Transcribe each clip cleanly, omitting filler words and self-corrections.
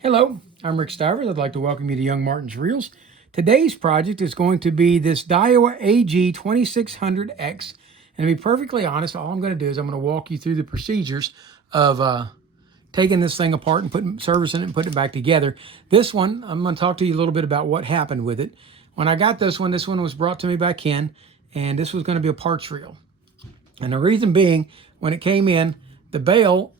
Hello, I'm Rick Stivers. I'd like to welcome you to YoungMartin'sReels. Today's project is going to be this Daiwa AG2600X. And to be perfectly honest, all I'm going to do is I'm going to walk you through the procedures of taking this thing apart and servicing it and putting it back together. This one, I'm going to talk to you a little bit about what happened with it. When I got this one was brought to me by Ken, and this was going to be a parts reel. And the reason being, when it came in, the bail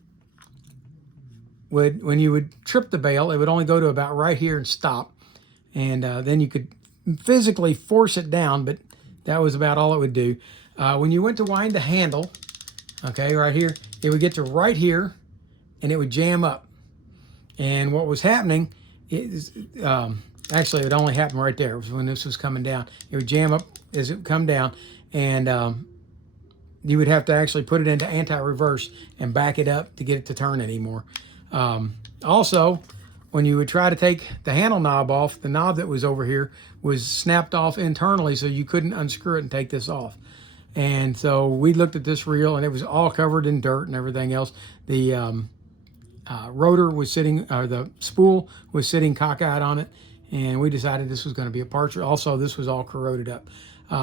when you would trip the bail, it would only go to about right here and stop. And then you could physically force it down, but that was about all it would do. When you went to wind the handle, okay, right here, it would get to right here and it would jam up. And what was happening is, actually it would only happen right there. It was when this was coming down. It would jam up as it would come down, and you would have to actually put it into anti-reverse and back it up to get it to turn anymore. Also, when you would try to take the handle knob off, the knob that was over here was snapped off internally, so you couldn't unscrew it and take this off. And so we looked at this reel, and it was all covered in dirt and everything else. The rotor was sitting, or the spool was sitting cockeyed on it, and we decided this was going to be a parts reel. Also, this was all corroded up.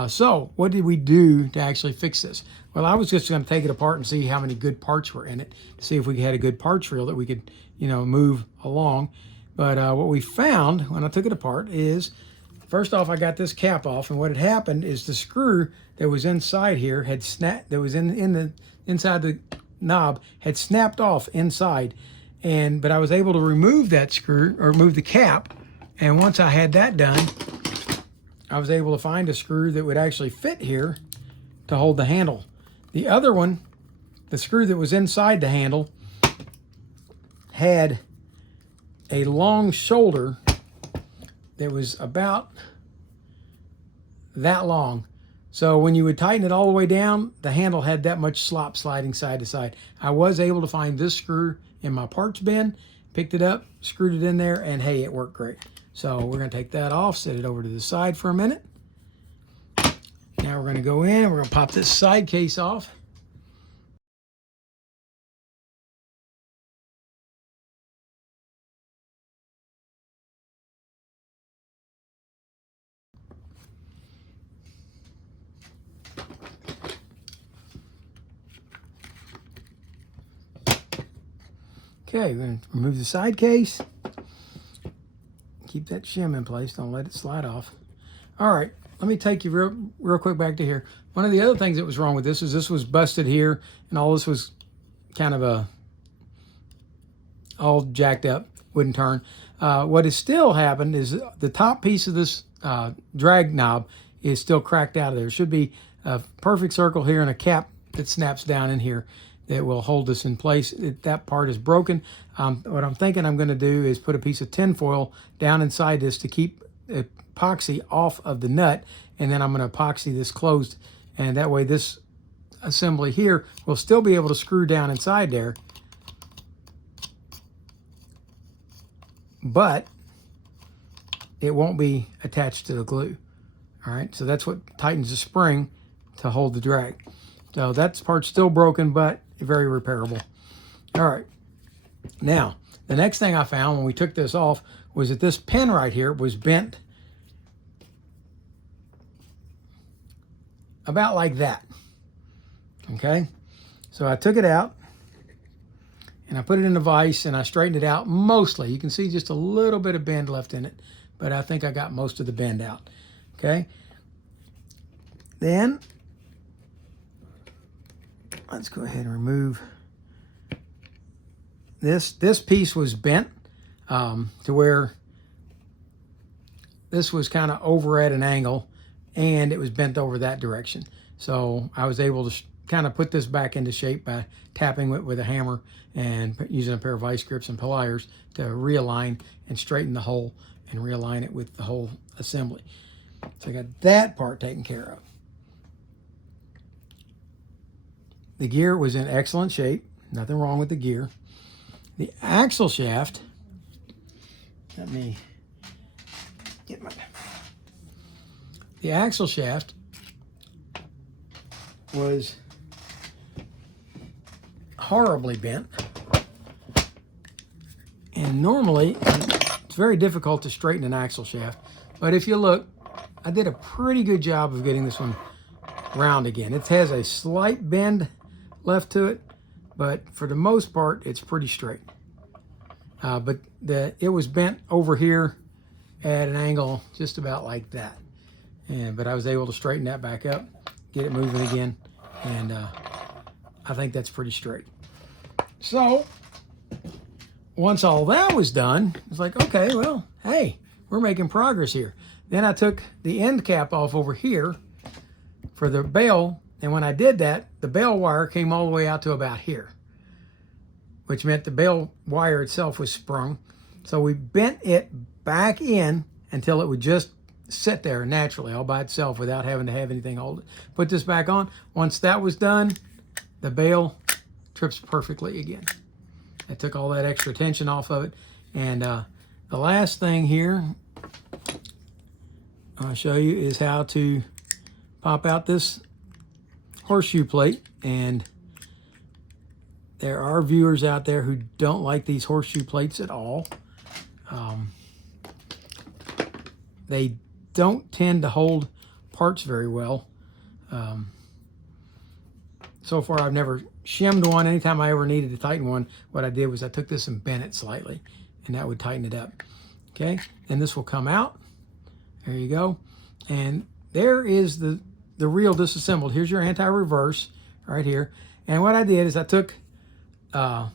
So what did we do to actually fix this? Well, I was just going to take it apart and see how many good parts were in it, to see if we had a good parts reel that we could, move along. But what we found when I took it apart is, first off, I got this cap off, and what had happened is the screw that was inside here had snapped, that was inside the knob had snapped off inside. But I was able to remove that screw, or remove the cap, and once I had that done, I was able to find a screw that would actually fit here to hold the handle. The other one, the screw that was inside the handle, had a long shoulder that was about that long. So when you would tighten it all the way down, the handle had that much slop sliding side to side. I was able to find this screw in my parts bin, picked it up, screwed it in there, and hey, it worked great. So we're going to take that off, set it over to the side for a minute. Now we're going to go in, we're going to pop this side case off. Okay, we're going to remove the side case. Keep that shim in place, don't let it slide off. All right, let me take you real quick back to here. One of the other things that was wrong with this is this was busted here, and all this was kind of all jacked up, wouldn't turn. What has still happened is the top piece of this drag knob is still cracked out of there. There should be a perfect circle here and a cap that snaps down in here that will hold this in place. That part is broken. What I'm thinking I'm going to do is put a piece of tin foil down inside this to keep epoxy off of the nut, and then I'm going to epoxy this closed, and that way this assembly here will still be able to screw down inside there, but it won't be attached to the glue. All right, so that's what tightens the spring to hold the drag. So that part's still broken, but very repairable. All right, now the next thing I found when we took this off was that this pin right here was bent about like that. Okay, so I took it out and I put it in a vise and I straightened it out mostly. You can see just a little bit of bend left in it, but I think I got most of the bend out. Okay, then let's go ahead and remove this. This piece was bent to where this was kind of over at an angle, and it was bent over that direction. So I was able to kind of put this back into shape by tapping it with a hammer and using a pair of vice grips and pliers to realign and straighten the hole and realign it with the whole assembly. So I got that part taken care of. The gear was in excellent shape. Nothing wrong with the gear. The axle shaft, let me get my... The axle shaft was horribly bent. And And normally, it's very difficult to straighten an axle shaft. But if you look, I did a pretty good job of getting this one round again. It has a slight bend left to it, but for the most part, it's pretty straight. But it was bent over here at an angle just about like that. But I was able to straighten that back up, get it moving again, and I think that's pretty straight. So once all that was done, it's like, okay, well, hey, we're making progress here. Then I took the end cap off over here for the bail, and when I did that, the bail wire came all the way out to about here, which meant the bail wire itself was sprung. So we bent it back in until it would just sit there naturally all by itself without having to have anything hold it. Put this back on. Once that was done, the bail trips perfectly again. I took all that extra tension off of it. And the last thing here I'll show you is how to pop out this horseshoe plate. And there are viewers out there who don't like these horseshoe plates at all. They don't tend to hold parts very well. So far, I've never shimmed one. Anytime I ever needed to tighten one, what I did was I took this and bent it slightly, and that would tighten it up. Okay, and this will come out. There you go. And there is the reel disassembled. Here's your anti-reverse right here. And what I did is I took, I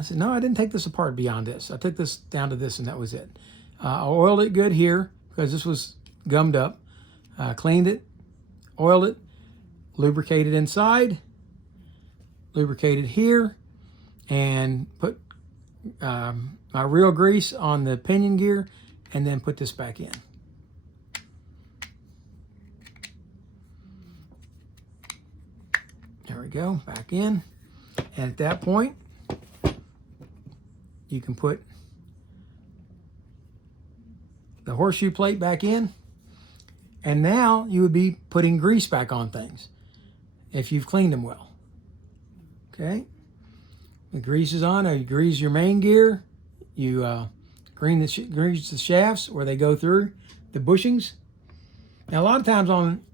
said, no, I didn't take this apart beyond this. I took this down to this, and that was it. I oiled it good here because this was gummed up. Cleaned it, oiled it, lubricated inside, lubricated here, and put my reel grease on the pinion gear, and then put this back in. There we go, back in. And at that point, you can put the horseshoe plate back in, and now you would be putting grease back on things if you've cleaned them well. Okay, the grease is on. You grease your main gear. You grease the shafts where they go through the bushings. Now, a lot of times on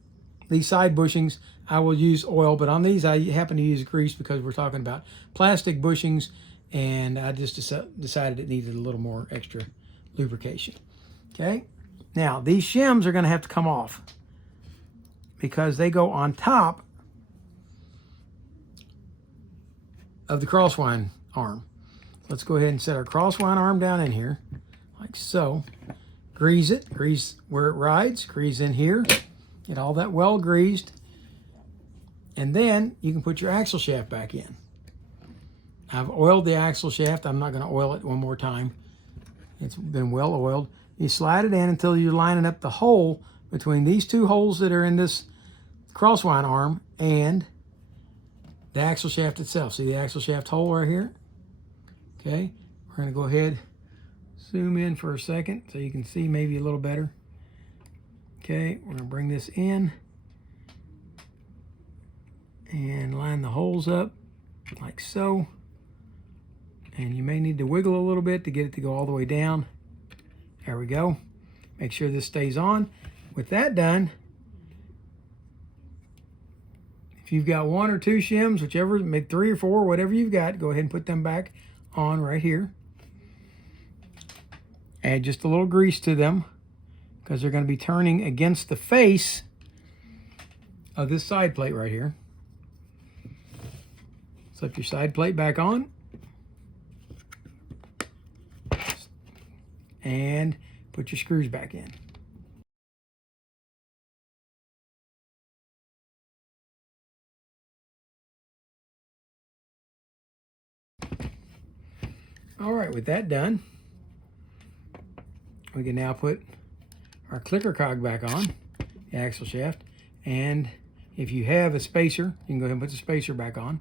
these side bushings, I will use oil, but on these, I happen to use grease because we're talking about plastic bushings, and I just decided it needed a little more extra lubrication. Okay, now these shims are going to have to come off because they go on top of the crosswind arm. Let's go ahead and set our crosswind arm down in here, like so. Grease it, grease where it rides, grease in here, get all that well greased, and then you can put your axle shaft back in. I've oiled the axle shaft. I'm not going to oil it one more time. It's been well oiled. You slide it in until you're lining up the hole between these two holes that are in this crosswind arm and the axle shaft itself. See the axle shaft hole right here? Okay, we're going to go ahead, zoom in for a second so you can see maybe a little better. Okay, we're going to bring this in and line the holes up like so. And you may need to wiggle a little bit to get it to go all the way down. There we go. Make sure this stays on. With that done, if you've got 1 or 2 shims, whichever, maybe 3 or 4, whatever you've got, go ahead and put them back on right here. Add just a little grease to them because they're going to be turning against the face of this side plate right here. Slip your side plate back on. And put your screws back in. All right, with that done, we can now put our clicker cog back on, the axle shaft, and if you have a spacer, you can go ahead and put the spacer back on.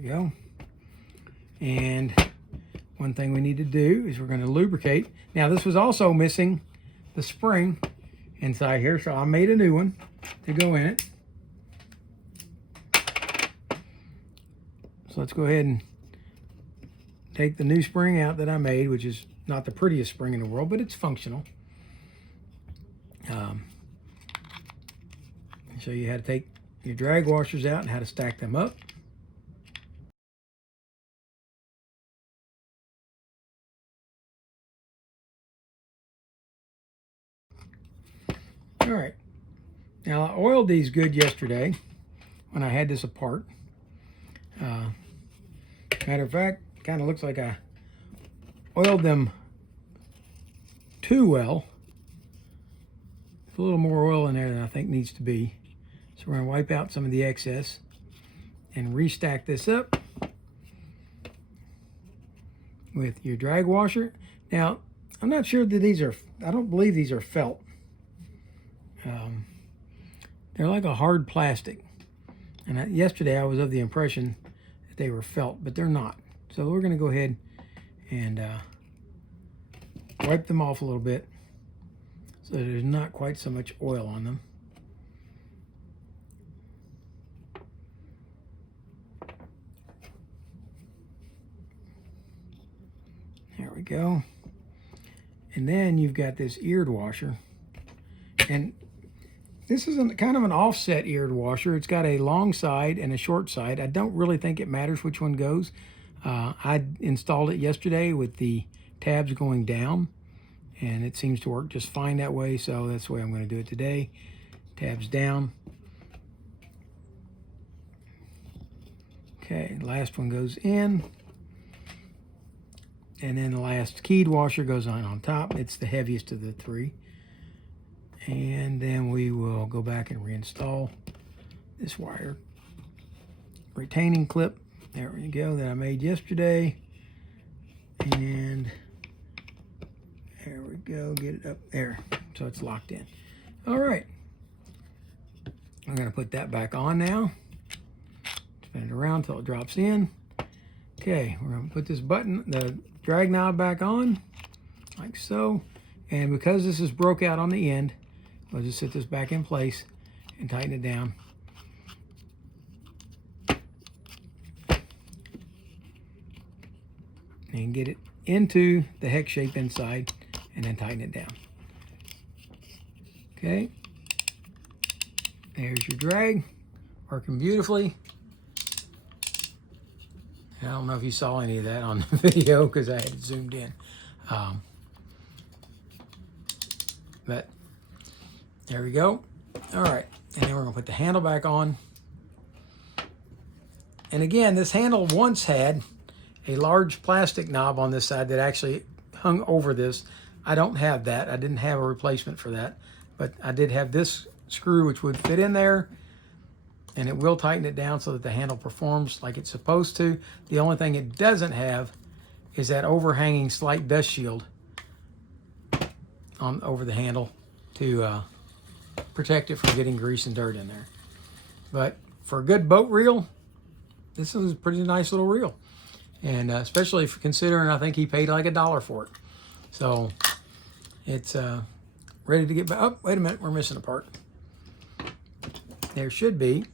Go. And one thing we need to do is we're going to lubricate. Now this was also missing the spring inside here, so I made a new one to go in it. So let's go ahead and take the new spring out that I made, which is not the prettiest spring in the world, but it's functional. Show you how to take your drag washers out and how to stack them up. All right, now I oiled these good yesterday when I had this apart. Matter of fact, kind of looks like I oiled them too well. There's a little more oil in there than I think needs to be. So we're going to wipe out some of the excess and restack this up with your drag washer. Now, I'm not sure that these are, I don't believe these are felt. They're like a hard plastic. And yesterday I was of the impression that they were felt, but they're not. So we're going to go ahead and wipe them off a little bit so there's not quite so much oil on them. There we go. And then you've got this eared washer. And this is kind of an offset eared washer. It's got a long side and a short side. I don't really think it matters which one goes. I installed it yesterday with the tabs going down, and it seems to work just fine that way, so that's the way I'm going to do it today. Tabs down. Okay, last one goes in. And then the last keyed washer goes on top. It's the heaviest of the three. And then we will go back and reinstall this wire retaining clip. There we go, that I made yesterday. And there we go, get it up there so it's locked in. All right, I'm gonna put that back on now. Spin it around till it drops in. Okay, we're gonna put this button, the drag knob, back on, like so. And because this is broke out on the end, we'll just set this back in place and tighten it down. And get it into the hex shape inside and then tighten it down. Okay, there's your drag, working beautifully. I don't know if you saw any of that on the video because I had it zoomed in. But there we go. All right, and then we're gonna put the handle back on. And again, this handle once had a large plastic knob on this side that actually hung over this. I don't have that. I didn't have a replacement for that, but I did have this screw which would fit in there, and it will tighten it down so that the handle performs like it's supposed to. The only thing it doesn't have is that overhanging slight dust shield over the handle to protect it from getting grease and dirt in there. But for a good boat reel, this is a pretty nice little reel. And especially for considering, I think he paid like $1 for it. So it's ready to get back. Oh, wait a minute, we're missing a part. There should be.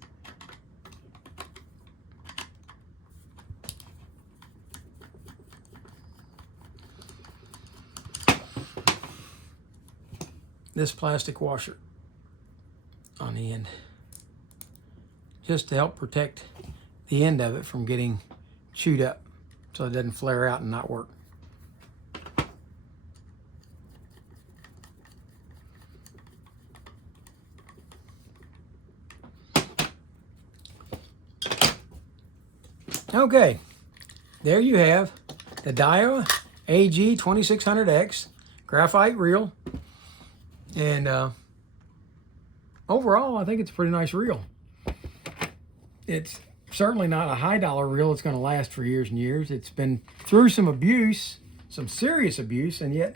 This plastic washer on the end, just to help protect the end of it from getting chewed up so it doesn't flare out and not work. Okay, there you have the Daiwa AG2600X graphite reel. And overall, I think it's a pretty nice reel. It's certainly not a high dollar reel. It's going to last for years and years. It's been through some abuse, some serious abuse, and yet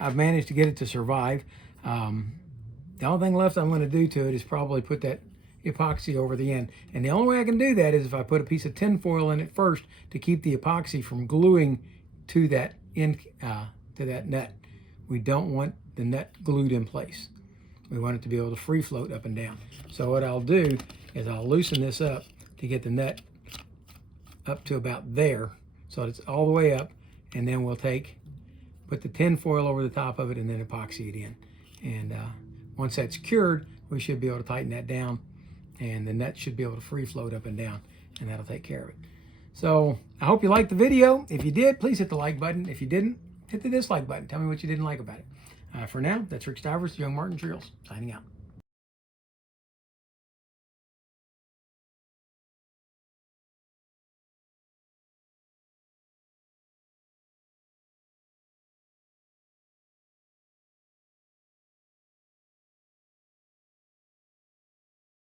I've managed to get it to survive. The only thing left I'm going to do to it is probably put that epoxy over the end. And the only way I can do that is if I put a piece of tin foil in it first to keep the epoxy from gluing to that end, to that nut. We don't want the nut glued in place. We want it to be able to free float up and down. So what I'll do is I'll loosen this up to get the nut up to about there, so it's all the way up, and then we'll put the tin foil over the top of it and then epoxy it in. And once that's cured, we should be able to tighten that down, and the nut should be able to free float up and down, and that'll take care of it. So I hope you liked the video. If you did, please hit the like button. If you didn't, hit the dislike button. Tell me what you didn't like about it. For now, that's Rick Stivers, YoungMartin'sReels, signing out.